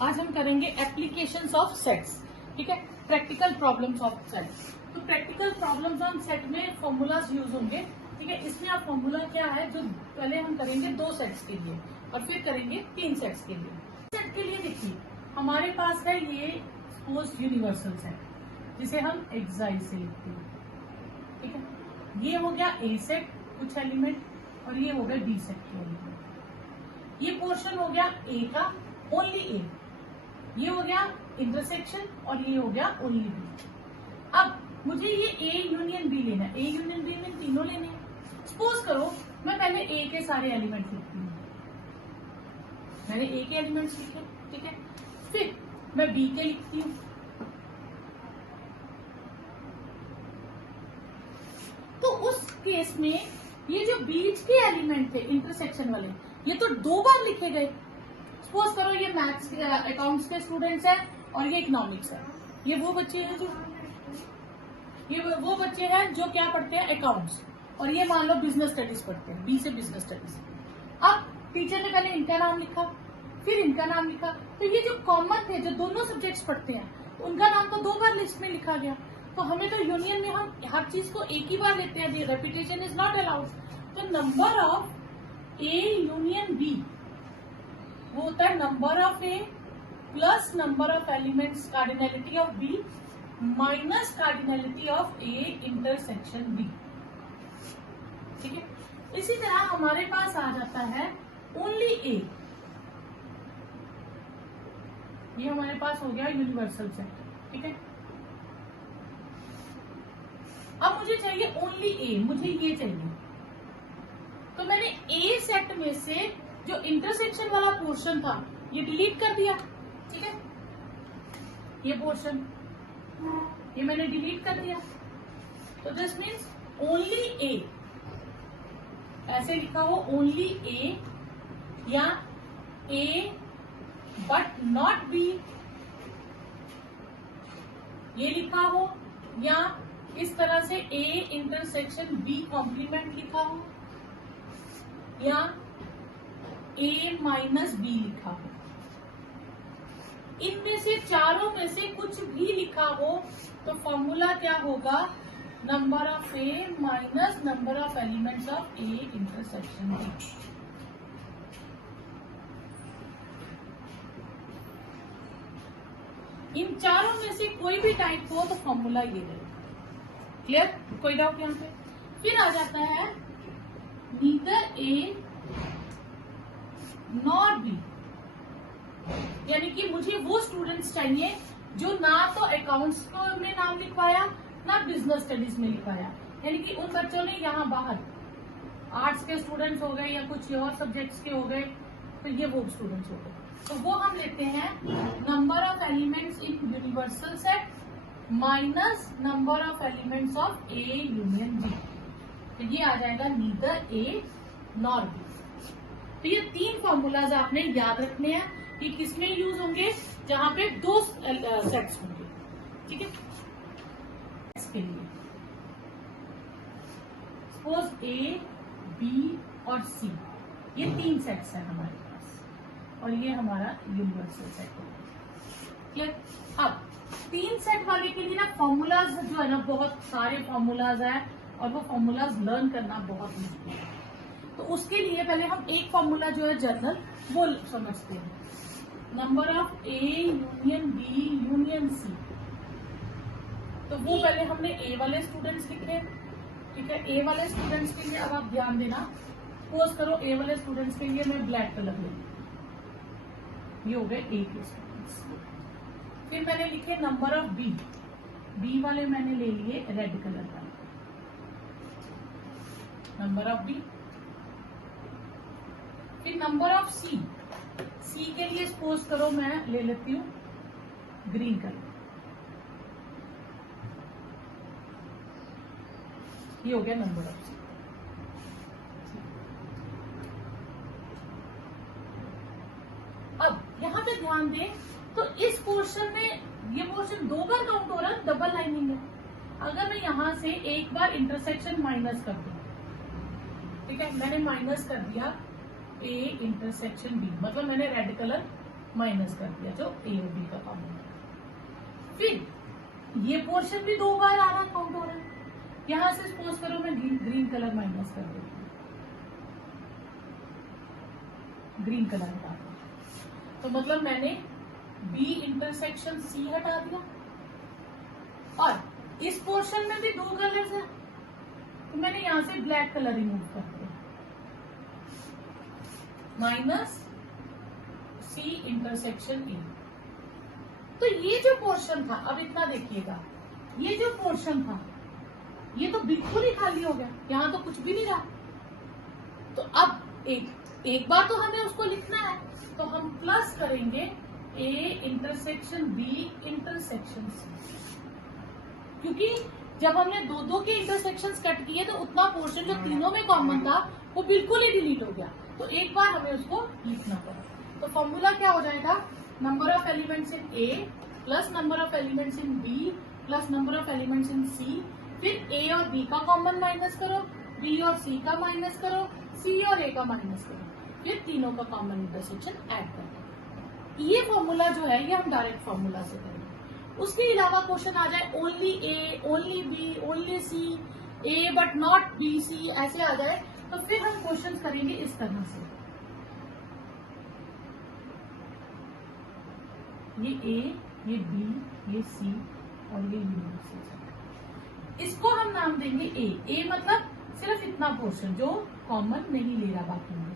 आज हम करेंगे एप्लीकेशंस ऑफ सेट्स, ठीक है, प्रैक्टिकल प्रॉब्लम्स ऑफ सेट्स। तो प्रैक्टिकल प्रॉब्लम्स ऑन सेट में फॉर्मूलाज यूज होंगे, ठीक है। इसमें आप फॉर्मूला क्या है जो पहले हम करेंगे 2 सेट्स के लिए और फिर करेंगे 3 सेट्स के लिए। सेट के लिए देखिए हमारे पास है ये सपोज यूनिवर्सल सेट जिसे हम एक्साई से लिखते हैं, ठीक है। ये हो गया ए सेट कुछ एलिमेंट और ये हो गया बी सेट के एलिमेंट। ये पोर्शन हो गया ए का ओनली ए, ये हो गया इंटरसेक्शन और ये हो गया ओनली बी। अब मुझे ये ए यूनियन बी लेना है, ए यूनियन बी में तीनों लेने हैं। सपोज करो मैं पहले ए के सारे एलिमेंट लिखती हूँ, मैंने ए के एलिमेंट्स लिखे, ठीक है। फिर मैं बी के लिखती हूँ, तो उस केस में ये जो बीच के एलिमेंट थे इंटरसेक्शन वाले ये तो 2 बार लिखे गए। सपोज करो ये मैथ्स के अकाउंट्स के स्टूडेंट्स हैं और ये इकोनॉमिक्स है। ये वो बच्चे हैं जो क्या पढ़ते हैं अकाउंट्स, और ये मान लो बिजनेस स्टडीज पढ़ते हैं, बी से बिजनेस स्टडीज। अब टीचर ने पहले इनका नाम लिखा फिर इनका नाम लिखा, तो ये जो कॉमन थे जो दोनों सब्जेक्ट्स पढ़ते हैं उनका नाम तो 2 बार लिस्ट में लिखा गया। तो हमें तो यूनियन में हम हर चीज को एक ही बार लेते हैं, रेपिटेशन इज नॉट अलाउड। तो number of A union B वो होता है number of A plus number of elements cardinality of B minus cardinality of A intersection B, ठीक है। इसी तरह हमारे पास आ जाता है ओनली ए, ये हमारे पास हो गया यूनिवर्सल सेट, ठीक है। अब मुझे चाहिए ओनली ए, मुझे ये चाहिए, तो मैंने ए सेट में से जो इंटरसेक्शन वाला पोर्शन था ये डिलीट कर दिया, ठीक है। ये पोर्शन ये मैंने डिलीट कर दिया, तो दिस मीन्स ओनली ए, ऐसे लिखा हो ओनली ए या ए बट नॉट बी, ये लिखा हो, या इस तरह से ए इंटरसेक्शन बी कॉम्प्लीमेंट लिखा हो, या ए माइनस बी लिखा हो। इनमें से चारों में से कुछ भी लिखा हो तो फॉर्मूला क्या होगा, number of A minus number of elements of A intersection B. इन चारों में से कोई भी टाइप हो तो फॉर्मूला ये है। क्लियर? कोई डाउट यहाँ पे? फिर आ जाता है नीदर ए नॉर बी, यानी कि मुझे वो स्टूडेंट्स चाहिए जो ना तो अकाउंट्स को में नाम लिखवाया ना बिजनेस स्टडीज में लिखवाया, यानी कि उन बच्चों ने यहाँ बाहर आर्ट्स के स्टूडेंट्स हो गए या कुछ और सब्जेक्ट्स के हो गए, तो ये वो स्टूडेंट्स हो गए। तो वो हम लेते हैं number of elements in universal set minus number of elements of A union B, तो ये आ जाएगा नीदर ए नॉर बी। तो ये 3 फॉर्मूलाज आपने याद रखने हैं कि किसमें यूज होंगे, जहां पे 2 सेट्स होंगे, ठीक है। इसके लिए सपोज ए बी और सी ये 3 सेट्स हैं हमारे पास और ये हमारा यूनिवर्सल सेट होगा। क्लियर? अब 3 सेट वाले के लिए ना फॉर्मूलाज जो है ना बहुत सारे फॉर्मूलाज है और वो फॉर्मूलाज लर्न करना बहुत मुश्किल है। तो उसके लिए पहले हम एक फॉर्मूला जो है जनरल वो समझते हैं, number of A union B union C. तो वो पहले हमने ए वाले स्टूडेंट्स लिखे, ठीक है। ए वाले स्टूडेंट्स के लिए अब आप ध्यान देना, सपोज करो ए वाले स्टूडेंट्स के लिए मैं ब्लैक कलर ले, ये हो गए ए के स्टूडेंट्स। फिर मैंने लिखे नंबर ऑफ बी, बी वाले मैंने ले लिए रेड कलर का, नंबर ऑफ बी। फिर नंबर ऑफ सी, सी के लिए सपोज करो मैं ले लेती हूँ ग्रीन कलर, ये हो गया नंबर ऑफ सी। अब यहां पे ध्यान दें तो इस पोर्शन में ये पोर्शन 2 बार काउंट हो रहा है, डबल लाइनिंग है। अगर मैं यहां से एक बार इंटरसेक्शन माइनस कर दूं, ठीक है, मैंने माइनस कर दिया ए इंटरसेक्शन बी, मतलब मैंने रेड कलर माइनस कर दिया जो ए और बी का कॉमन है। फिर ये पोर्शन भी 2 बार आना काउंट हो रहा है। यहां से सपोज करो मैं ग्रीन कलर माइनस कर देती हूँ, ग्रीन कलर हटा दिया, तो मतलब मैंने बी इंटरसेक्शन सी हटा दिया, और इस पोर्शन में भी 2 कलर्स है, तो मैंने यहां से ब्लैक कलर रिमूव कर दिया, माइनस सी इंटरसेक्शन ए। तो ये जो पोर्शन था, अब इतना देखिएगा, ये जो पोर्शन था ये तो बिल्कुल ही खाली हो गया, यहां तो कुछ भी नहीं रहा। तो अब एक बार तो हमें उसको लिखना है, तो हम प्लस करेंगे A intersection B intersection C, क्योंकि जब हमने दो के इंटरसेक्शंस कट किए तो उतना पोर्शन जो तीनों में कॉमन था वो बिल्कुल ही डिलीट हो गया, तो एक बार हमें उसको लिखना पड़ा। तो फॉर्मूला क्या हो जाएगा, number of elements in A plus number of elements in B plus number of elements in C, फिर ए और बी का कॉमन माइनस करो, बी और सी का माइनस करो, सी और ए का माइनस करो, फिर तीनों का कॉमन इंटरसेक्शन ऐड करो। ये फॉर्मूला जो है ये हम डायरेक्ट फॉर्मूला से करेंगे। उसके अलावा क्वेश्चन आ जाए only A, only B, only C, A but not B C, ऐसे आ जाए, तो फिर हम क्वेश्चन करेंगे इस तरह से, ये ए, ये बी, ये सी और ये यूनिवर्सल। इसको हम नाम देंगे ए मतलब सिर्फ इतना पोर्शन जो कॉमन नहीं ले रहा बाकी में।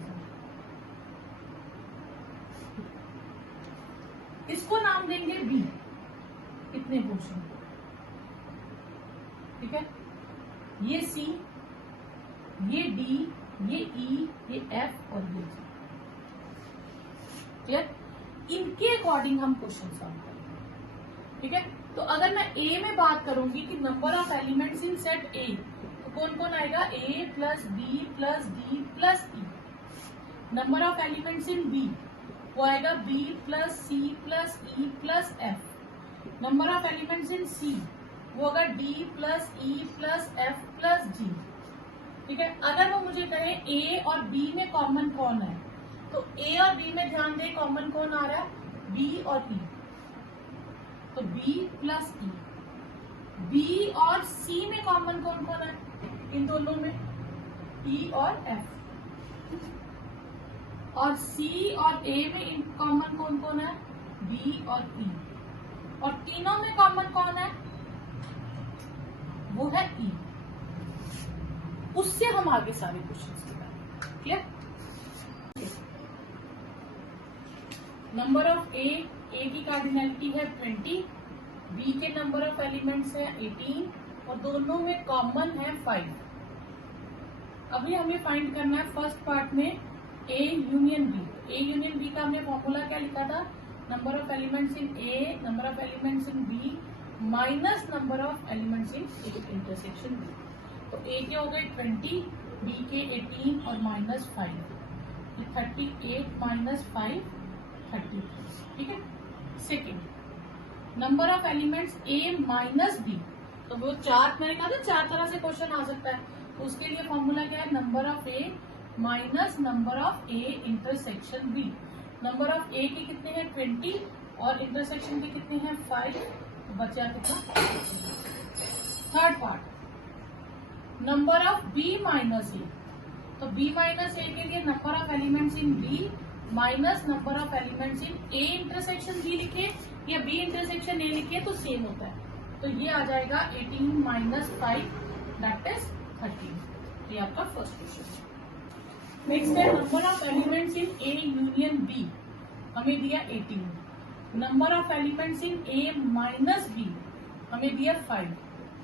इसको नाम देंगे बी, इतने पोर्शन को, ठीक है। ये सी, ये डी, ये ई, ये एफ और ये जी, क्लियर। इनके अकॉर्डिंग हम क्वेश्चन सॉल्व करेंगे, ठीक है। तो अगर मैं ए में बात करूंगी कि number of elements in set A, तो कौन कौन आएगा, A plus B plus D plus E. Number of elements in B, वो आएगा B plus C plus E plus F. Number of elements in C, वो होगा D plus E plus F plus G, ठीक है। अगर वो मुझे कहे ए और बी में कॉमन कौन है, तो ए और बी में ध्यान दे कॉमन कौन आ रहा है, बी और ई, तो बी प्लस ई। बी और सी में कॉमन कौन कौन है, इन दोनों में ई और एफ। और सी और ए में कॉमन कौन कौन है, बी और ई। और तीनों में कॉमन कौन है, वो है ई। उससे हम आगे सारे क्वेश्चंस करेंगे, क्लियर। नंबर ऑफ ए की कार्डिनैलिटी है 20, बी के नंबर ऑफ एलिमेंट्स है 18 और दोनों में कॉमन है 5। अभी हमें फाइंड करना है फर्स्ट पार्ट में A union B. A union B का हमने फॉर्मूला क्या लिखा था, number of elements in A, number of elements in B minus number of elements in intersection B. तो ए के हो गए 20, बी के 18 और माइनस 5, 38 माइनस 5 33, ठीक है। Second, number of elements A minus B, तो वो चार, मैंने कहा था 4 तरह से क्वेश्चन आ सकता है, तो उसके लिए फॉर्मूला क्या है, number of A minus number of A intersection B. Number of A के कितने हैं 20 और इंटरसेक्शन के कितने हैं 5, तो बचा कितना। Third part, number of B minus A, तो बी माइनस ए के लिए number of elements in B minus number of elements in A intersection B लिखे या बी इंटरसेक्शन ए लिखे तो सेम होता है, तो ये आ जाएगा 18 माइनस 5 दैट इज 13। ये आपका फर्स्ट क्वेश्चन। नेक्स्ट है number of elements in A union B, हमें दिया 18। Number of elements in A minus B हमें दिया 5,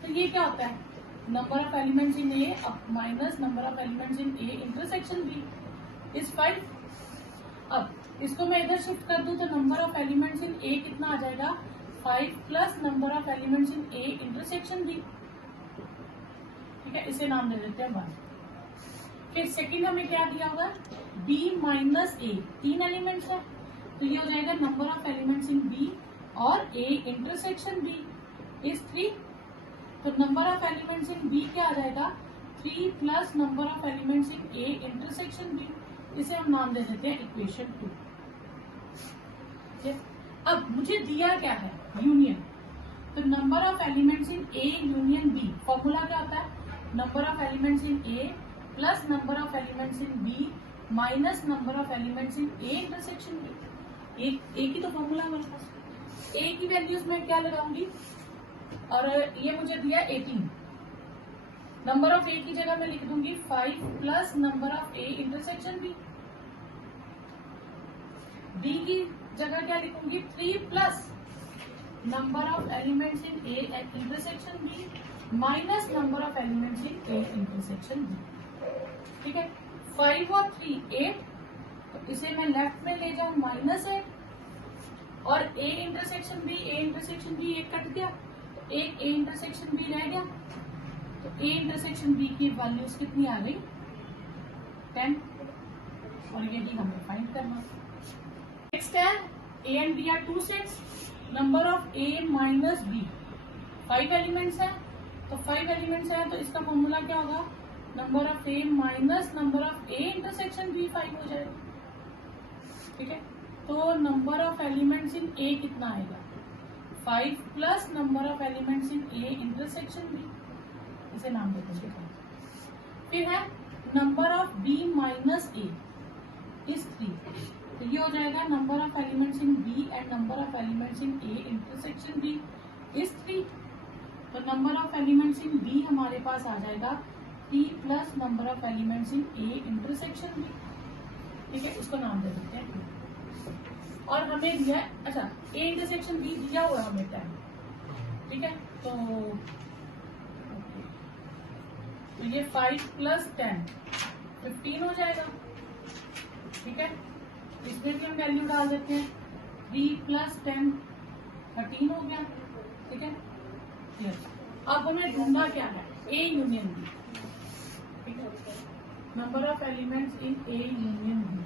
तो ये क्या होता है, number of elements in A minus number of elements in A intersection B is 5। अब इसको मैं इधर शिफ्ट कर दूं तो number of elements in A कितना आ जाएगा 5 plus number of elements in A intersection B, ठीक है। इसे नाम दे देते हैं 1। फिर सेकंड हमें क्या दिया होगा, बी माइनस ए, 3 एलिमेंट्स है, तो ये हो जाएगा number of elements in B और ए इंटरसेक्शन बी इज 3। तो number of elements in B क्या आ जाएगा 3 plus number of elements in A intersection B, इसे हम नाम दे देते हैं इक्वेशन 2। अब मुझे दिया क्या है, यूनियन। तो number of elements in A union B, formula क्या होता है, number of elements in A plus number of elements in B minus number of elements in A intersection B. A की तो फॉर्मूला हमारे पास, ए की वैल्यूज में क्या लगाऊंगी, और ये मुझे दिया 18, नंबर ऑफ ए की जगह मैं लिख दूंगी 5 plus number of A intersection B. B की जगह क्या लिखूंगी, 3 plus number of elements in A intersection B minus number of elements in A intersection B. ठीक है, 5 और 3 8, तो इसे मैं लेफ्ट में ले जाऊं -8, और ए इंटरसेक्शन बी एक कट गया, तो एक ए इंटरसेक्शन बी रह गया, तो ए इंटरसेक्शन बी की वैल्यूज कितनी आ गई, 10, और ये भी हमें फाइंड करना। नेक्स्ट है A and B are 2 sets, number of A minus B, 5 elements है, तो 5 एलिमेंट्स है तो इसका फॉर्मूला क्या होगा, number of A minus number of A intersection B 5 हो जाएगा। ठीक है, तो number of elements in A कितना आएगा, 5 plus number of elements in A intersection B, इसे नाम देते हैं। फिर है number of B minus A is 3, तो ये हो जाएगा number of elements in B and number of elements in A intersection B is 3, तो number of elements in B हमारे पास आ जाएगा 3 plus number of elements in A intersection B. ठीक है, इसको नाम दे देते हैं। और हमें दिया, अच्छा ए इंटरसेक्शन बी दिया हुआ है हमें 10। ठीक है, तो ये 5 प्लस 10 15 हो जाएगा। ठीक है, इसमें भी हम वैल्यू डाल देते हैं, 3 प्लस 10 13 हो गया। ठीक है, अब हमें ढूंढना क्या है, ए यूनियन बी। ठीक है, number of elements in A union B,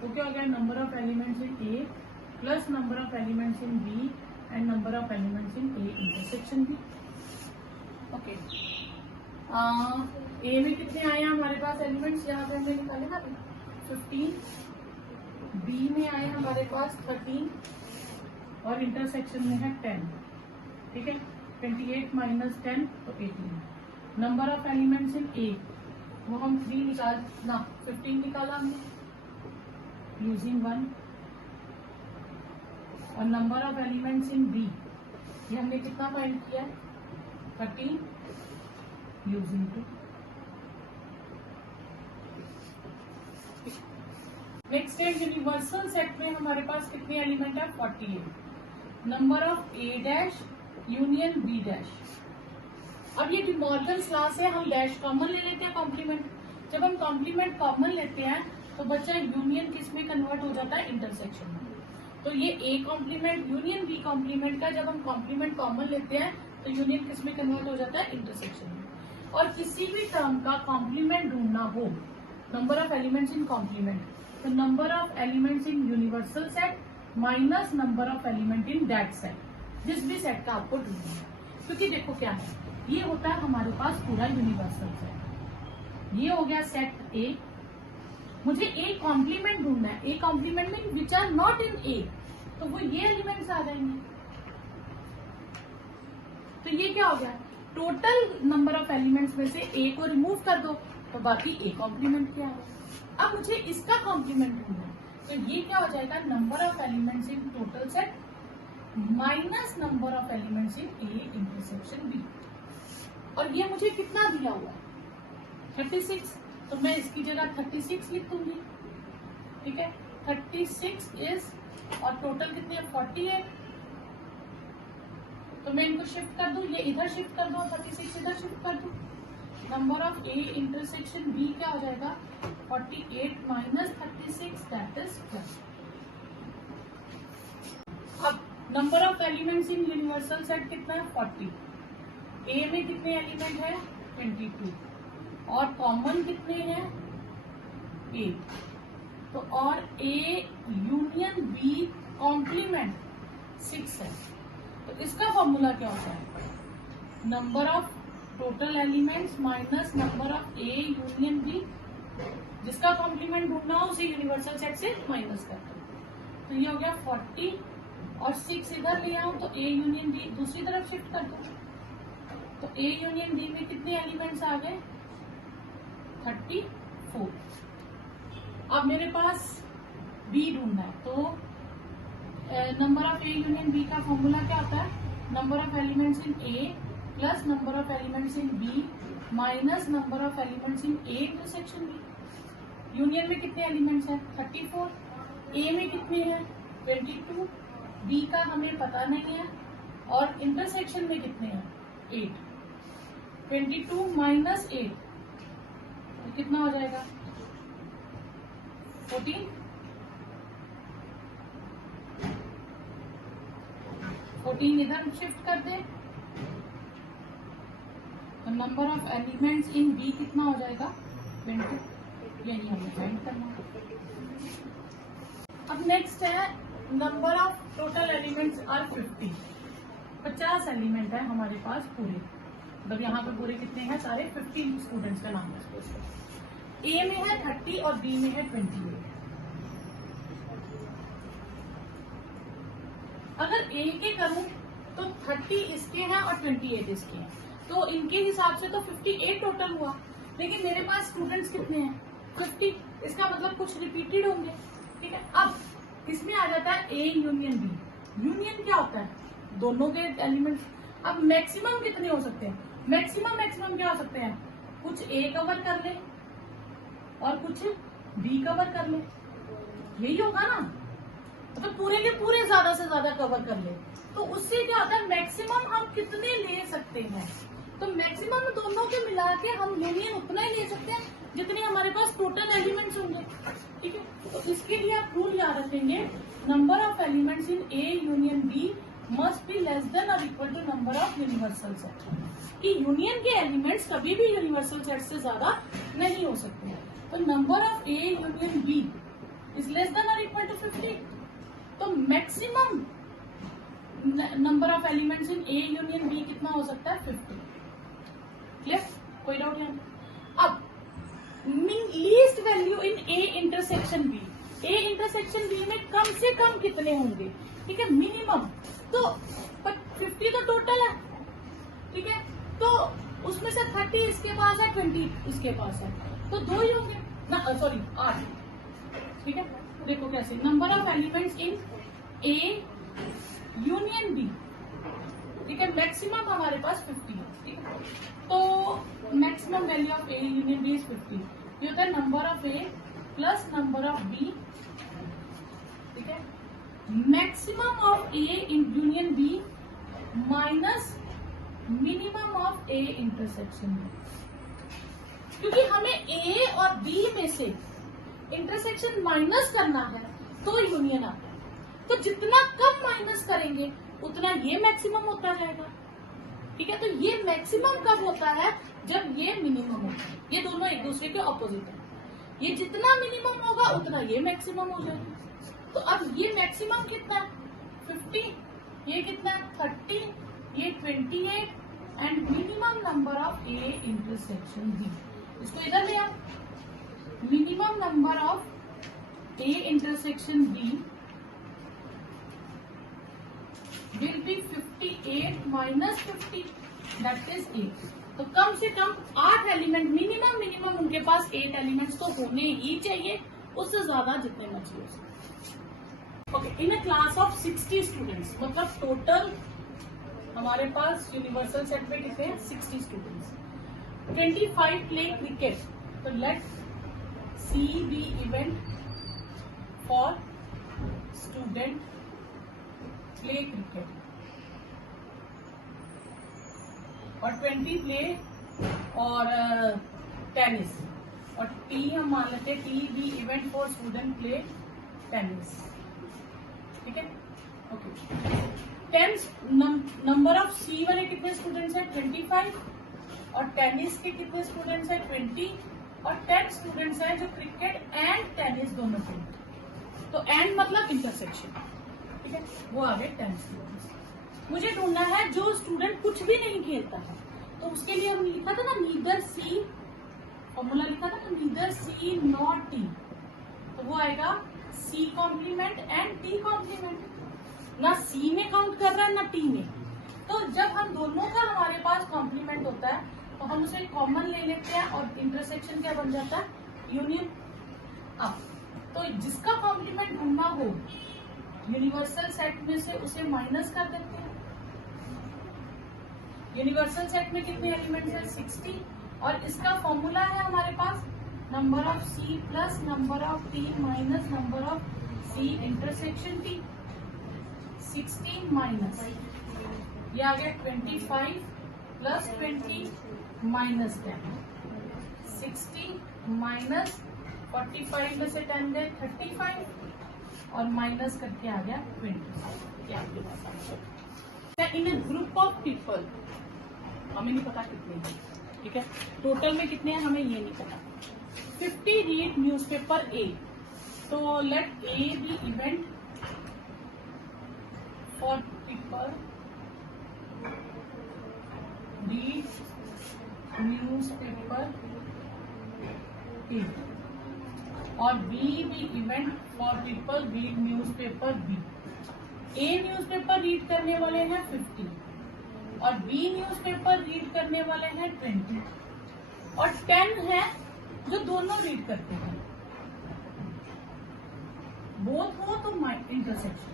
तो क्या हो गया, number of elements in A plus number of elements in B and number of elements in A intersection B. Okay, A में कितने आए हैं हमारे पास एलिमेंट्स, यहाँ पे हमने निकाले ना 15, बी में आए हमारे पास 13 और इंटरसेक्शन में है 10। ठीक है, 28 माइनस 10 तो 18। नंबर ऑफ एलिमेंट्स इन ए वो हम 3 निकाल ना 15 निकाला हमने यूजिंग 1, और number of elements in B ये हमने कितना फाइंड किया है, 13 यूजिंग 2। नेक्स्ट है यूनिवर्सल सेट में हमारे पास कितने एलिमेंट है, 48। Number of A dash union B dash. अब ये डिमॉर्गन्स लॉ से हम डैश कॉमन ले लेते हैं कॉम्प्लीमेंट। जब हम कॉम्प्लीमेंट कॉमन लेते हैं तो बच्चा यूनियन किस में कन्वर्ट हो जाता है, इंटरसेक्शन में। तो ये A complement union B complement का जब हम कॉम्प्लीमेंट कॉमन लेते हैं तो यूनियन किस में कन्वर्ट हो जाता है, इंटरसेक्शन में। और किसी भी टर्म का कॉम्प्लीमेंट ढूंढना हो, number of elements in complement, तो number of elements in universal set minus number of element in that set, जिस भी सेट का आपको ढूंढना है। क्योंकि देखो क्या है, ये होता है हमारे पास पूरा यूनिवर्सल सेट, ये हो गया सेट ए, मुझे ए कॉम्प्लीमेंट ढूंढना है, ए कॉम्प्लीमेंट में विच आर नॉट इन ए, तो वो ये एलिमेंट्स आ जाएंगे। तो ये क्या हो गया, टोटल नंबर ऑफ एलिमेंट्स में से ए को रिमूव कर दो तो बाकी ए कॉम्प्लीमेंट क्या है। अब मुझे इसका कॉम्प्लीमेंट ढूंढना है, तो ये क्या हो जाएगा, number of elements in total set minus number of elements in A intersection B. और ये मुझे कितना दिया हुआ है, 36, तो मैं इसकी जगह 36 लिख दूंगी। ठीक है, 36 इज, और टोटल कितने, 48, तो मैं इनको शिफ्ट कर दूं, ये इधर शिफ्ट कर दूं, 36 इधर शिफ्ट कर दूं। Number of A intersection B क्या हो जाएगा, 48 माइनस 36 दैट इज प्लस। अब number of elements in universal set कितना है, 40। ए में कितने एलिमेंट है, 22, और कॉमन कितने हैं, 8। तो और ए यूनियन बी कॉम्प्लीमेंट 6 है, तो इसका फॉर्मूला क्या होता है, number of total elements minus number of A union B, जिसका कॉम्प्लीमेंट ढूंढना हो उसे यूनिवर्सल सेट से माइनस करते हैं। तो ये हो गया 40 और 6 इधर ले आऊं तो A यूनियन B दूसरी तरफ शिफ्ट कर दो, तो A यूनियन B में कितने एलिमेंट्स आ गए? 34। अब मेरे पास B ढूंढना है, तो number of A union B का फॉर्मूला क्या होता है? Number of elements in A plus number of elements in B minus number of elements in A intersection B। Union में कितने एलिमेंट्स हैं? 34। A में कितने हैं? 22। B का हमें पता नहीं है, और इंटरसेक्शन में कितने हैं? 8। 22 माइनस 8 तो कितना हो जाएगा? 14। 14 इधर शिफ्ट कर दे, तो number of elements in B कितना हो जाएगा? 20। यही हमें फाइंड करना है। अब नेक्स्ट है number of total elements are 50। 50 element है हमारे पास पूरे, मतलब यहाँ पे पूरे कितने हैं? सारे 50 स्टूडेंट्स का नाम है। A में है 30 और B में है 28। अगर A के करूं तो 30 इसके हैं और 28 इसके हैं, तो इनके हिसाब से तो 58 टोटल हुआ, लेकिन मेरे पास स्टूडेंट्स कितने हैं? 50। इसका मतलब कुछ रिपीटेड होंगे, ठीक है। अब इसमें आ जाता है A यूनियन B। यूनियन क्या होता है? दोनों के एलिमेंट्स। अब मैक्सिमम कितने हो सकते हैं? मैक्सिमम क्या हो सकते हैं? कुछ A कवर कर ले और कुछ B कवर कर ले, यही होगा ना, तो पूरे के पूरे ज्यादा से ज्यादा कवर कर ले, तो उससे क्या होता है? मैक्सिमम हम कितने ले सकते हैं? तो मैक्सिमम दोनों के मिला के हम यूनियन उतना ही ले सकते हैं जितने हमारे पास टोटल एलिमेंट्स होंगे, ठीक है। तो इसके लिए आप रूल याद रखेंगे, number of elements in A union B must be less than और equal to number of universal set, कि यूनियन के एलिमेंट्स कभी भी यूनिवर्सल सेट से ज्यादा नहीं हो सकते। तो number of A union B is less than और इक्वल टू 50, तो maximum number of elements in A union B कितना हो सकता है? 50। क्लियर? कोई डाउट यहाँ? अब least value in A intersection B। A intersection B में कम से कम कितने होंगे? ठीक है, मिनिमम तो 50 तो टोटल है, ठीक है, तो उसमें से 30 इसके पास है, 20 इसके पास है, तो 2 ही होंगे ना, सॉरी 8, ठीक है। देखो कैसे, number of elements in A union B, ठीक है, मैक्सिमम हमारे पास 50 है, ठीक है, तो maximum value of A union B is 50। ये होता है number of A plus number of B, ठीक है, maximum of A in union B minus minimum of A intersection B। क्योंकि हमें A और B में से इंटरसेक्शन माइनस करना है तो यूनियन आता है, तो जितना कम माइनस करेंगे उतना ये मैक्सिमम होता जाएगा, ठीक है। तो ये मैक्सिमम कब होता है? जब ये मिनिमम होता है। ये दोनों एक दूसरे के ऑपोजिट है, ये जितना मिनिमम होगा उतना ये मैक्सिमम हो जाएगा। तो अब ये मैक्सिमम कितना है? 50, ये कितना है? 30, ये 28 and minimum number of A intersection B। इसको इधर ले आओ, minimum number of A intersection B will be 58 minus 50, that is 8। तो कम से कम 8 एलिमेंट मिनिमम उनके पास 8 एलिमेंट्स तो होने ही चाहिए, उससे ज्यादा जितने मर्जी हो सके। Okay, in a class of 60 students, मतलब टोटल हमारे पास यूनिवर्सल सेट में कितने हैं? 60 स्टूडेंट्स। 25 प्ले क्रिकेट, तो let C be event for student play cricket, और 20 प्ले और टेनिस, और टी हम मान लेते हैं, T be event for student play tennis, ठीक है। ओके, 10 नंबर ऑफ सी वाले कितने स्टूडेंट्स हैं? 25, और टेनिस के कितने स्टूडेंट्स हैं? 20, और 10 स्टूडेंट्स हैं जो क्रिकेट एंड टेनिस दोनों के, तो एंड मतलब इंटरसेक्शन, ठीक है, वो आ गए 10 स्टूडेंट्स। मुझे ढूंढना है जो स्टूडेंट कुछ भी नहीं खेलता है, तो उसके लिए हम लिखा था ना नीदर सी, फॉर्मूला लिखा था ना नीदर सी नॉट टी, तो वो आएगा C complement and T complement, ना सी में काउंट कर रहा है ना टी में। तो जब हम दोनों का हमारे पास कॉम्प्लीमेंट होता है तो हम उसे कॉमन ले लेते हैं और इंटरसेक्शन क्या बन जाता है, यूनियन। अब तो जिसका कॉम्प्लीमेंट ढूंढना हो यूनिवर्सल सेट में से उसे माइनस कर देते हैं। यूनिवर्सल सेट में कितने एलिमेंट्स है, 60, और इसका फॉर्मूला है हमारे पास number of C plus number of T minus number of C intersection T. 60 minus ये आ गया 25 प्लस 20 माइनस 10, 60 माइनस 45 में से 10 गए 35 और माइनस करके आ गया 25। क्या आपके पास answer? In a group of people, हमें नहीं पता कितने हैं, ठीक है, टोटल में कितने हैं हमें ये नहीं पता। 50 रीड न्यूज़पेपर ए, तो let A B event for people read newspaper A और B B event for people read newspaper B. A newspaper read करने वाले हैं 50 और बी न्यूज़पेपर रीड करने वाले हैं 20 और 10 है जो दोनों रीड करते हैं, बोथ हो तो इंटरसेक्शन।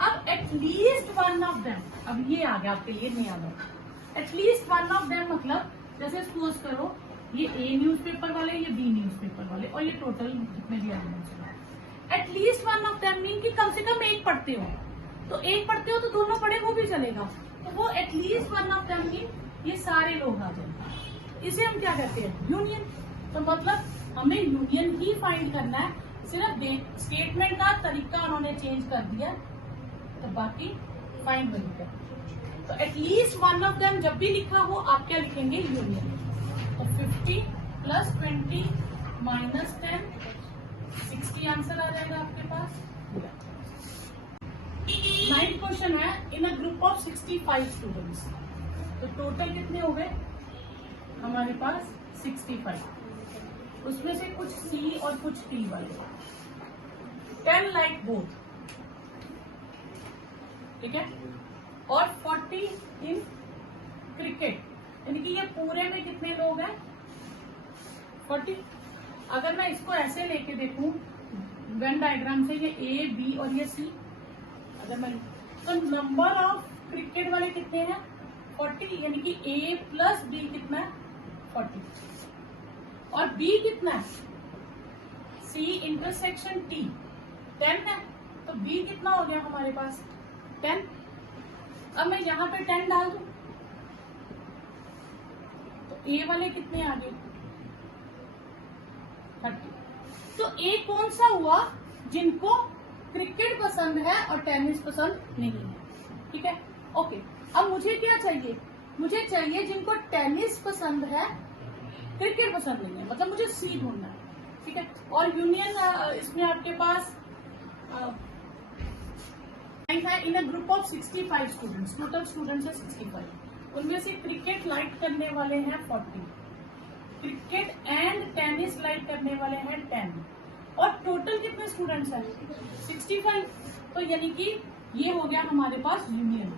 अब एटलीस्ट वन ऑफ देम, अब ये आ गया आपके लिए नहीं आ गया, एटलीस्ट वन ऑफ देम मतलब जैसे सपोज करो ये ए न्यूज़पेपर वाले, ये बी न्यूज़पेपर वाले और ये टोटल जितने भी एलिमेंट्स हैं, at least one of them mean कि कम से कम एक पढ़ते हो, तो एक पढ़ते हो तो दोनों पढ़े वो भी चलेगा, तो वो at least one of them mean ये सारे लोग आ जाएंगे। इसे हम क्या कहते हैं, यूनियन। तो मतलब हमें यूनियन ही फाइंड करना है, सिर्फ स्टेटमेंट का तरीका उन्होंने चेंज कर दिया, तो बाकी फाइंड वही कर। तो एटलीस्ट वन ऑफ देम जब भी लिखा हो आप क्या लिखेंगे, यूनियन। तो 50 प्लस 20 माइनस 10, 60 आंसर आ जाएगा आपके पास। 9th क्वेश्चन है, in a group of 65 students, तो टोटल कितने हो गए हमारे पास 65, उसमें से कुछ सी और कुछ टी वाले, 10 लाइक बोथ, ठीक है, और 40 इन क्रिकेट, यानी कि ये पूरे में कितने लोग हैं 40। अगर मैं इसको ऐसे लेके देखूं वेन डायग्राम से, ये ए बी और ये सी, अगर मैं तो नंबर ऑफ क्रिकेट वाले कितने हैं 40, यानी कि ए प्लस बी कितना है 40 और बी कितना है सी इंटरसेक्शन टी 10 है, तो बी कितना हो गया हमारे पास 10। अब मैं यहाँ पे 10 डाल दूं तो ए वाले कितने आ गए 30। तो ए कौन सा हुआ, जिनको क्रिकेट पसंद है और टेनिस पसंद नहीं है, ठीक है, ओके। अब मुझे क्या चाहिए, मुझे चाहिए जिनको टेनिस पसंद है क्रिकेट पसंद नहीं है, मतलब मुझे सी ढूंढना है, ठीक है। और यूनियन इसमें आपके पास है in a group of 65 students, total students है 65, उनमें से क्रिकेट लाइक करने वाले हैं 40, क्रिकेट एंड टेनिस लाइक करने वाले हैं 10 और टोटल कितने स्टूडेंट्स हैं 65। तो यानी कि ये हो गया हमारे पास यूनियन,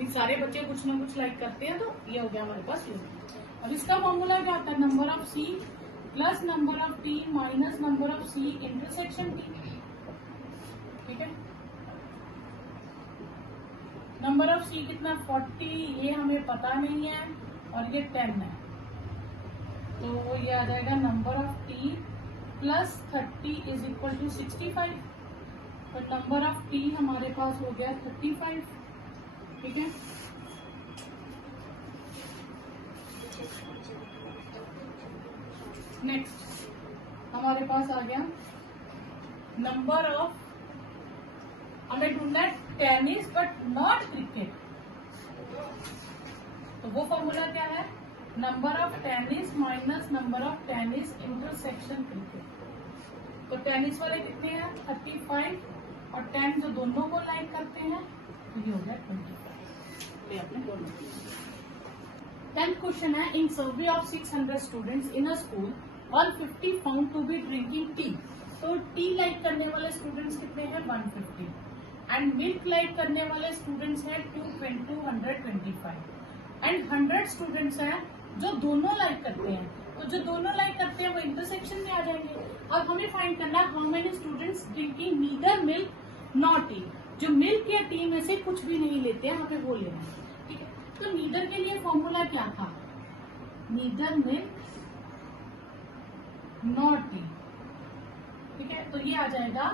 इन सारे बच्चे कुछ ना कुछ लाइक करते हैं, तो ये हो गया हमारे पास यूनियन। अब इसका फॉर्मूला क्या आता है, number of C plus number of T minus number of C intersection T, ठीक है। नंबर ऑफ सी कितना 40, ये हमें पता नहीं है और ये 10 है, तो ये आ जाएगा number of T plus 30 is equal to 65, तो नंबर ऑफ टी हमारे पास हो गया 35, ठीक है। नेक्स्ट हमारे पास आ गया नंबर ऑफ, हमें ढूंढना है टेनिस बट नॉट क्रिकेट, तो वो फॉर्मूला क्या है, number of tennis minus number of tennis intersection cricket. तो टेनिस वाले कितने हैं 35 और 10 जो दोनों को लाइक करते हैं, तो ये हो गया 25। ये आपने दोनों। 10th क्वेश्चन है, in survey of 600 students in a school 150 found to be drinking tea. तो टी लाइक करने वाले स्टूडेंट्स कितने हैं 150 एंड मिल्क लाइक करने वाले स्टूडेंट्स हैं 225 एंड 100 स्टूडेंट्स हैं जो दोनों लाइक करते हैं। तो जो दोनों लाइक करते हैं वो इंटरसेक्शन में आ जाएंगे। अब हमें फाइंड करना है how many students drinking neither milk nor T. जो मिल्क या टी में से कुछ भी नहीं लेते हैं हमें वो लेना है, ठीक है। तो नीदर के लिए फॉर्मूला क्या था, नीदर मिल्क नॉर टी, ठीक है। तो ये आ जाएगा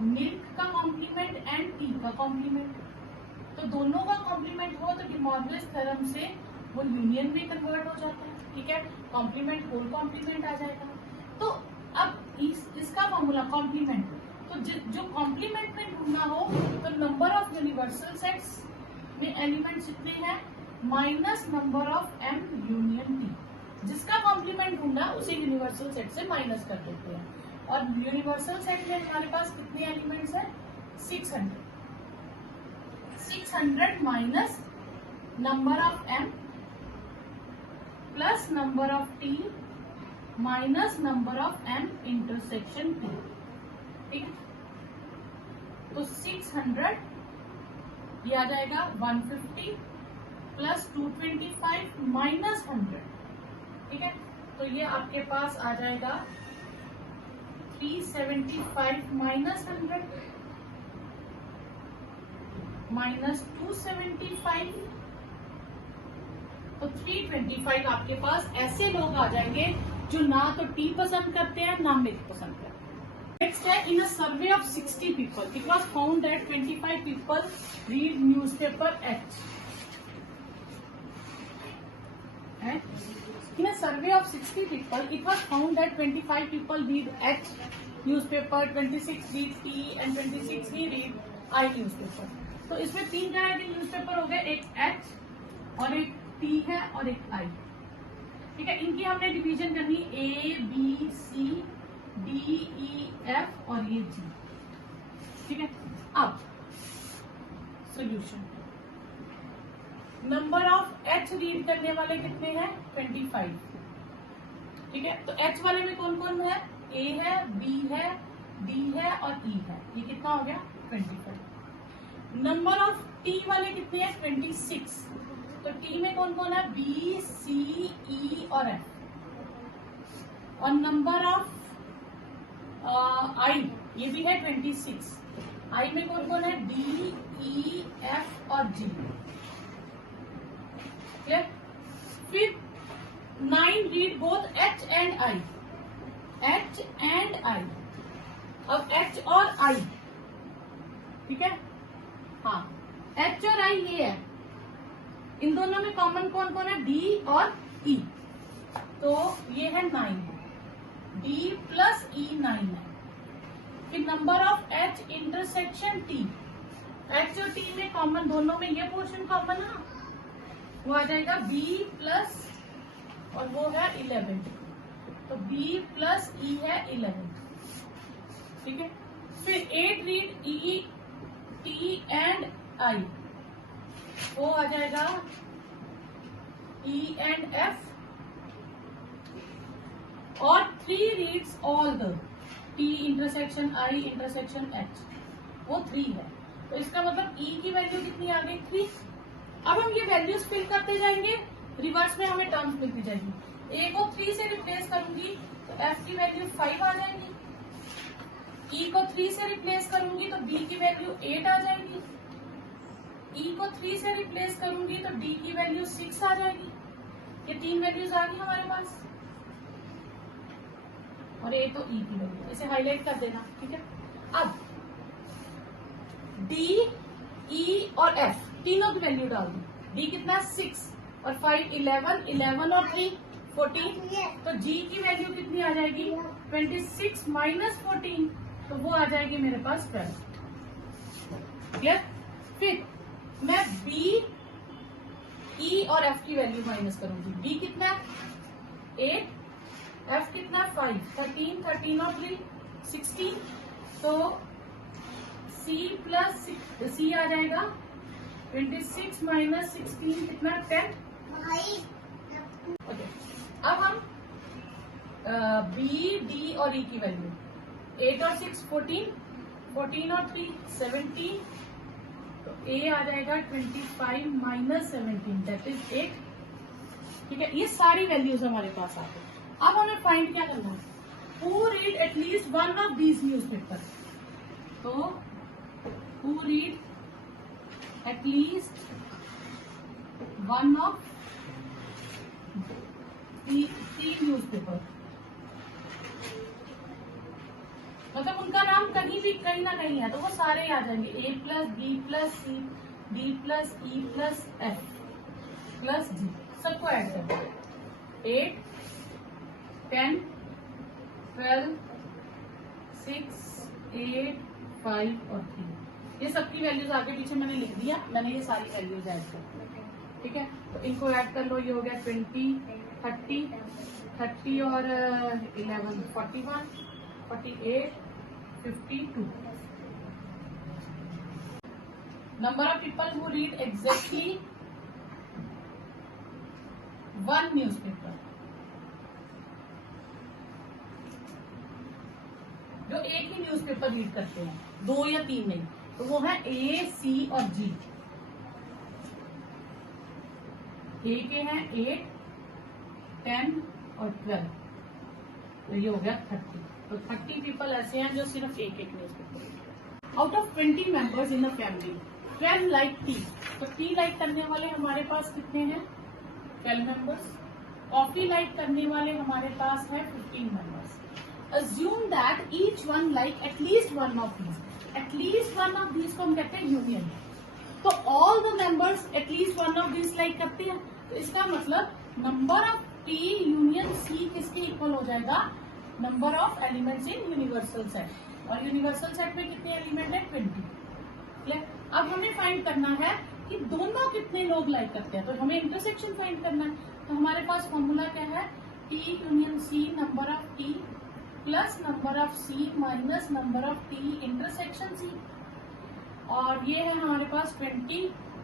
मिल्क का कॉम्प्लीमेंट एंड टी का कॉम्प्लीमेंट। तो दोनों का कॉम्प्लीमेंट हो तो डिमॉर्गलिस थ्योरम से वो यूनियन में कन्वर्ट हो जाता है, ठीक है। कॉम्प्लीमेंट होल कॉम्प्लीमेंट आ जाएगा। तो अब इसका फॉर्मूला कॉम्प्लीमेंट, तो जो कॉम्प्लीमेंट में ढूंढना हो तो नंबर ऑफ यूनिवर्सल सेट्स में एलिमेंट्स जितने हैं minus number of M union T. जिसका कॉम्प्लीमेंट ढूंढना उसे यूनिवर्सल सेट से माइनस कर देते हैं। और यूनिवर्सल सेट में हमारे पास कितने एलिमेंट्स हैं 600 minus number of M plus number of T minus number of M intersection T, ठीक है। तो 600 ये आ जाएगा 150 प्लस 225 माइनस 100, ठीक है। तो ये आपके पास आ जाएगा 375 माइनस 100 माइनस 275, तो 325 आपके पास ऐसे लोग आ जाएंगे जो ना तो टी पसंद करते हैं ना मिल्क पसंद करते हैं। नेक्स्ट है in a survey of 60 people it was found that 25 people read newspaper H. In a survey of 60 people, it was found that 25 people read H newspaper, 26 read T and 26 he read I newspaper। तो इसमें तीन तरह के newspaper हो गए, एक H और एक T है और एक I, ठीक है। इनकी हमने डिवीजन करनी A, B, C, D, E, F और ये G, ठीक है। अब solution, number of H read करने वाले कितने हैं 25, ठीक है। तो एच वाले में कौन कौन है, ए है, बी है, डी है और ई है। ये कितना हो गया 25। नंबर ऑफ टी वाले कितने हैं 26। तो टी में कौन कौन है बी, सी, ई और एफ। और नंबर ऑफ आई ये भी है 26। आई में कौन कौन है डी, ई, एफ और जी, फिर 9 read both H and I, H and I। अब H और I, ठीक है, हाँ H और I ये है। इन दोनों में कॉमन कौन कौन है D और E। तो ये है 9, D प्लस E 9 है। फिर number of H intersection T, H और T में कॉमन, दोनों में ये पोर्शन कॉमन है, वो आ जाएगा B प्लस और वो है 11। तो B प्लस E है 11, ठीक है। फिर 8 read E, T and I, वो आ जाएगा E एंड F। और 3 reads all the T intersection I intersection H, वो 3 है। तो इसका मतलब E की वैल्यू कितनी आ गई 3। अब हम ये वैल्यूज फिल करते जाएंगे, रिवर्स में हमें टर्म्स मिलती जाएगी। ए को 3 से रिप्लेस करूंगी तो एफ की वैल्यू 5 आ जाएगी। ई को 3 से रिप्लेस करूंगी तो बी की वैल्यू 8 आ जाएगी। ई को 3 से रिप्लेस करूंगी तो डी की वैल्यू 6 आ जाएगी। ये 3 वैल्यूज आ गई हमारे पास, और ए तो ई की वैल्यू, इसे हाईलाइट कर देना, ठीक है। अब डी, ई और एफ तीनों की वैल्यू डाल दी। डी कितना 6 और 5 11, 11 और 3 14। तो जी की वैल्यू कितनी आ जाएगी 26 माइनस 14, तो वो आ जाएगी मेरे पास 12, क्लियर। फिर मैं बी, ई और एफ की वैल्यू माइनस करूंगी। बी कितना 8, एफ कितना 5, 13, 13 और 3 16। तो सी प्लस सी आ जाएगा 26 माइनस 16 कितना 10। ओके, अब हम बी, डी और ई की वैल्यू 8 और 6 14, 14 और 3 17, तो ए आ जाएगा 25 माइनस 17 दैट इज 8। ठीक है, ये सारी वैल्यूज हमारे पास आ गई। अब हमें फाइंड क्या करना है, who read at least one of these newspaper, तो who read at least one of तीन न्यूज़पेपर, मतलब उनका नाम कहीं भी कहीं ना कहीं है तो वो सारे आ जाएंगे, A plus B plus C D plus E plus F plus G, सबको ऐड कर दो। 8 10 12 6 8 5 और 3, ये सबकी वैल्यूज आगे पीछे मैंने लिख दिया, मैंने ये सारी वैल्यूज ऐड कर दी। ठीक है, तो इनको ऐड कर लो, ये हो गया 20 30 और 11 41 48 52। Number of people who read exactly one newspaper, जो एक ही न्यूज़पेपर रीड करते हैं, 2 या 3 नहीं, तो वो है ए, सी और जी। ए के हैं 8 10 और 12, तो ये हो गया 30, तो 30 पीपल ऐसे हैं जो सिर्फ एक newspaper. Out of 20 members in the family 12 like T, तो टी लाइक करने वाले हमारे पास कितने हैं, 12 मेंबर्स। कॉफी लाइक करने वाले हमारे पास है 15 members. Assume that each one like at least one of these, at least one of these को हम कहते हैं यूनियन, तो all the members at least one of these like करते हैं, तो इसका मतलब number of T union C किसके इक्वल हो जाएगा, number of elements in universal set, और यूनिवर्सल सेट में कितने एलिमेंट है 20। अब हमें फाइंड करना है कि दोनों कितने लोग लाइक करते हैं, तो हमें इंटरसेक्शन फाइंड करना है, तो हमारे पास फॉर्मूला क्या है, T union C number of T plus number of C minus number of T intersection C, और ये है हमारे पास 20,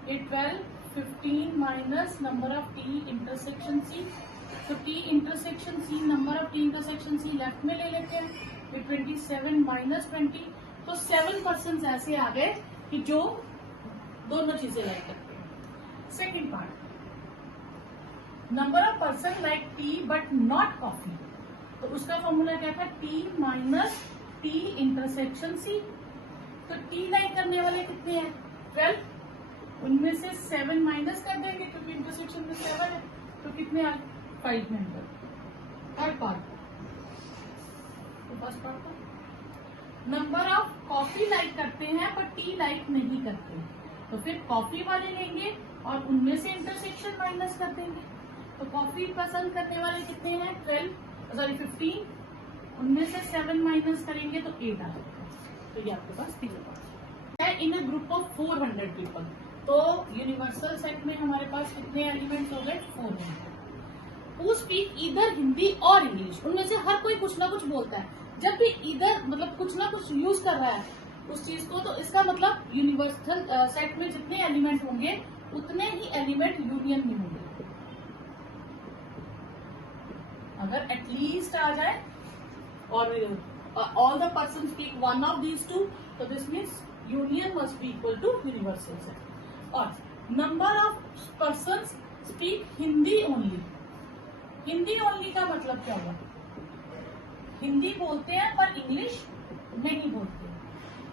ये 12 15 minus number of T intersection C, तो T intersection C number of T intersection C left में ले लेते हैं, फिर 27 माइनस 20, तो 7 पर्सन ऐसे आ गए कि जो दोनों चीजें लाइक करते हैं। Second part, number of person like tea but not coffee, तो उसका फॉर्मूला क्या था, T minus T intersection C, तो टी लाइक करने वाले कितने हैं 12, उनमें से 7 माइनस कर देंगे क्योंकि इंटरसेक्शन में 7 है, तो कितने आ 5 मेंबर। थर्ड पार्ट, तो फर्स्ट पार्ट था नंबर ऑफ कॉफी लाइक करते हैं पर टी लाइक नहीं करते, तो फिर कॉफी वाले लेंगे और उनमें से इंटरसेक्शन माइनस कर देंगे, तो कॉफी पसंद करने वाले कितने हैं 15, उनमें से 7 माइनस करेंगे तो 8 आ जाएगा, तो ये आपके पास तीनों पास है। In a group of 400 people, तो यूनिवर्सल सेट में हमारे पास कितने एलिमेंट्स हो गए 400, हु स्पीक ईदर हिंदी और इंग्लिश, उनमें से हर कोई कुछ ना कुछ बोलता है, जब भी इधर मतलब कुछ ना कुछ यूज कर रहा है उस चीज को, तो इसका मतलब यूनिवर्सल सेट में जितने एलिमेंट होंगे उतने ही एलिमेंट यूनियन में होंगे। अगर एटलीस्ट आ जाए और all the person speak one of these two, तो this means union must be equal to universal set. और number of person speak Hindi only, Hindi only का मतलब क्या हुआ, हिंदी बोलते हैं पर इंग्लिश नहीं बोलते,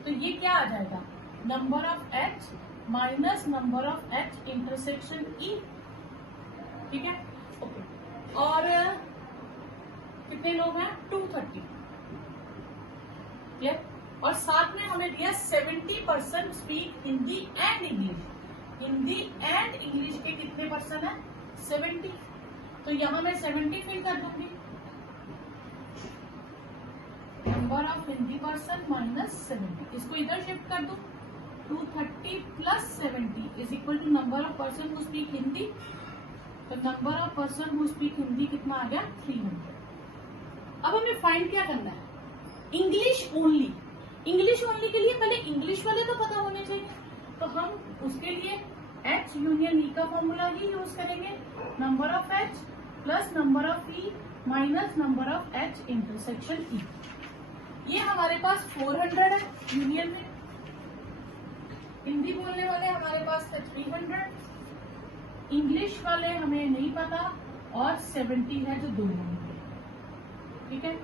तो ये क्या आ जाएगा, number of H minus number of H intersection E. ठीक है, ओके, और कितने लोग हैं 230, क्लियर। और साथ में हमें दिया 70% speak Hindi and English, Hindi and English के कितने पर्सन है 70, तो यहां मैं 70 फिल कर दूंगी, number of Hindi person minus 70, इसको इधर शिफ्ट कर दूं, 230 plus 70 is equal to number of person who speak Hindi, तो number of person who speak Hindi कितना आ गया 300। अब हमें फाइंड क्या करना है, इंग्लिश ओनली, इंग्लिश ओनली के लिए पहले इंग्लिश वाले तो पता होने चाहिए, तो हम उसके लिए एच यूनियन ई का फॉर्मूला ही यूज करेंगे, number of H plus number of E minus number of H intersection E. ये हमारे पास 400 है यूनियन में, हिंदी बोलने वाले हमारे पास है 300, इंग्लिश वाले हमें नहीं पता, और 70 है जो दोनों में। ठीक है,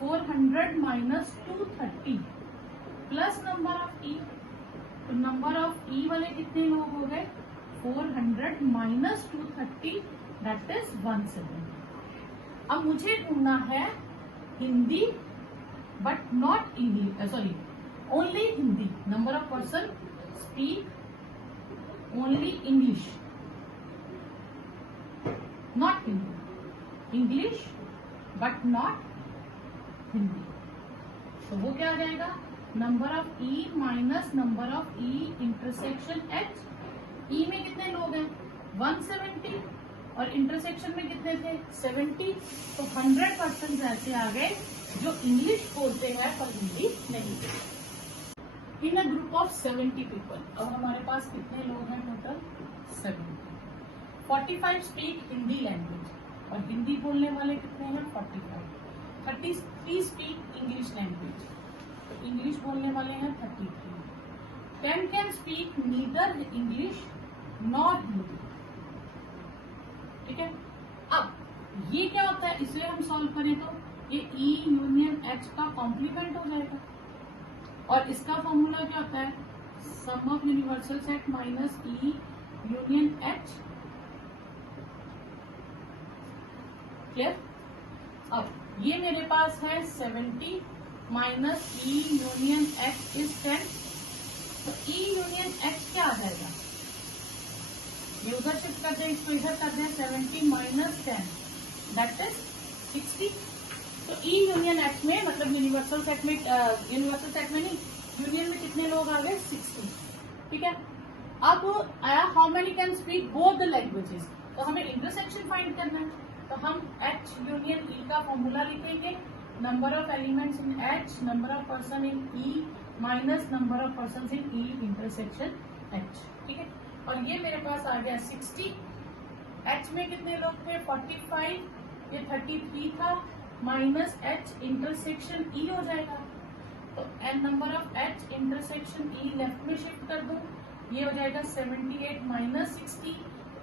400 माइनस 230 प्लस नंबर ऑफ ई, तो नंबर ऑफ ई वाले कितने लोग हो गए 400 माइनस 230 दैट इज 170। अब मुझे ढूंढना है Hindi but not English, sorry only Hindi, number of person speak only English not Hindi, English but not Hindi. तो वो क्या आ जाएगा, number of E minus number of E intersection H. E में कितने लोग हैं 170 और इंटरसेक्शन में कितने थे 70, तो 100% ऐसे आ गए जो इंग्लिश बोलते हैं पर हिंदी नहीं बोलते। इन अ ग्रुप ऑफ 70 पीपल, अब हमारे पास कितने लोग हैं टोटल 70, 45 स्पीक हिंदी लैंग्वेज और हिंदी बोलने वाले कितने हैं 45, 33 स्पीक इंग्लिश लैंग्वेज, तो इंग्लिश बोलने वाले हैं 33, 10 can speak neither English nor Hindi. ठीक है, अब ये क्या होता है, इसे हम सॉल्व करें तो ये E यूनियन H का कॉम्प्लीमेंट हो जाएगा, और इसका फॉर्मूला क्या होता है sum of universal set minus E union H। Clear? अब ये मेरे पास है 70 minus E union H is 10, तो E यूनियन H क्या आ जाएगा, ये उधर शिफ्ट कर दे, इसको इधर कर दे, 70 माइनस 10 दैट इज 60। तो E यूनियन H में मतलब यूनिवर्सल सेट में नहीं, यूनियन में कितने लोग आ गए 60। ठीक है, अब आया how many can speak both the languages, तो हमें इंटरसेक्शन फाइंड करना है, तो हम H यूनियन E का फॉर्मूला लिखेंगे, number of elements in H number of person in E minus number of person in E intersection H। ठीक है, और ये मेरे पास आ गया 60, H में कितने लोग थे 45, ये 33 था, माइनस H इंटरसेक्शन E हो जाएगा, तो n number of H intersection E left में शिफ्ट कर दो, ये हो जाएगा 78 माइनस 60,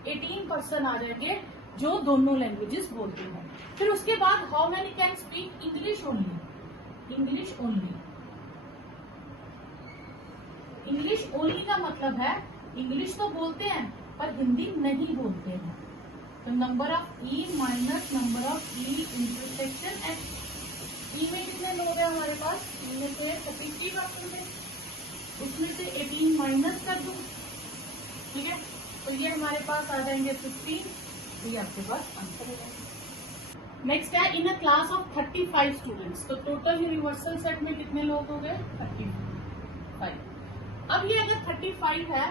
18% आ जाएंगे जो दोनों लैंग्वेजेस बोलते हैं। फिर उसके बाद how many can speak English only, English only, English only का मतलब है इंग्लिश तो बोलते हैं पर हिंदी नहीं बोलते हैं, तो number of E minus number of E intersection H. E में कितने लोग हैं हमारे पास, ई में से 33% है, उसमें से 18 माइनस कर दो। ठीक है, तो ये हमारे पास आ जाएंगे 15, तो ये आपके पास आंसर हो जाएगा। नेक्स्ट है in a class of 35 students, तो टोटल यूनिवर्सल सेट में कितने लोग हो गए 35। अब ये अगर 35 है,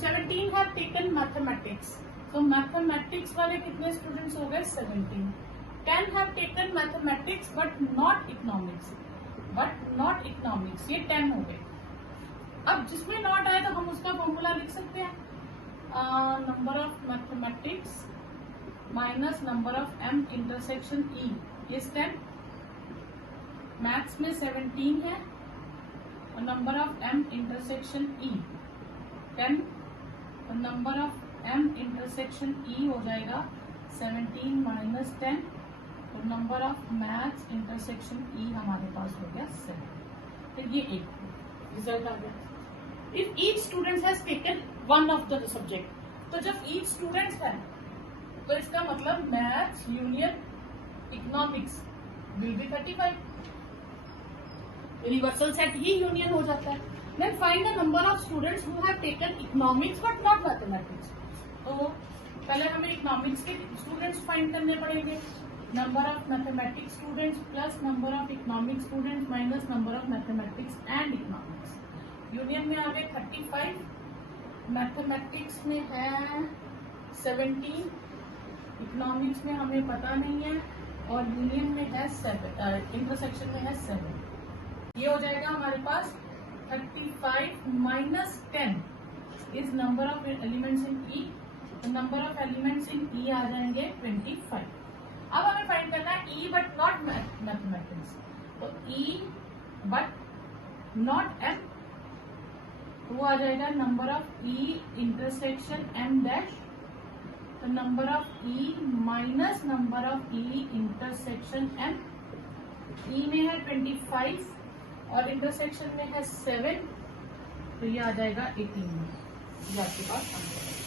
17 हैव टेकन मैथमेटिक्स, तो मैथमेटिक्स वाले कितने स्टूडेंट्स हो गए 17, 10 have taken mathematics but not economics, ये 10 हो गए। अब जिसमें नॉट आए तो हम उसका फॉर्मूला लिख सकते हैं, number of mathematics minus number of M intersection E is 10, maths में 17 है और number of M intersection E 10, और number of M intersection E हो जाएगा 17 माइनस 10, और number of maths intersection E हमारे पास हो गया 7। तो ये एक रिजल्ट आ गया। If each student has taken one of the subject, तो जब ईच स्टूडेंट है तो इसका मतलब maths union economics will be 35, universal set ही यूनियन हो जाता है। Then find the number of students who have taken economics but not mathematics, तो पहले हमें इकोनॉमिक्स के स्टूडेंट्स फाइंड करने पड़ेंगे, number of mathematics students plus number of economics students minus number of mathematics and economics. Union में आ गए 35, mathematics में है 17, इकोनॉमिक्स में हमें पता नहीं है, और यूनियन में है 7, इंटरसेक्शन में है 7। ये हो जाएगा हमारे पास 35 minus 10 is number of elements in E, number of elements in E आ जाएंगे 25। अब हमें फाइंड करना है ई बट नॉट मैथमेटिक्स, तो ई बट नॉट एम, तो वो आ जाएगा number of E intersection M dash, तो number of E minus number of E intersection M. E में है 25 और इंटरसेक्शन में है 7, तो ये आ जाएगा 18 में, ये आपके पास आंसर है।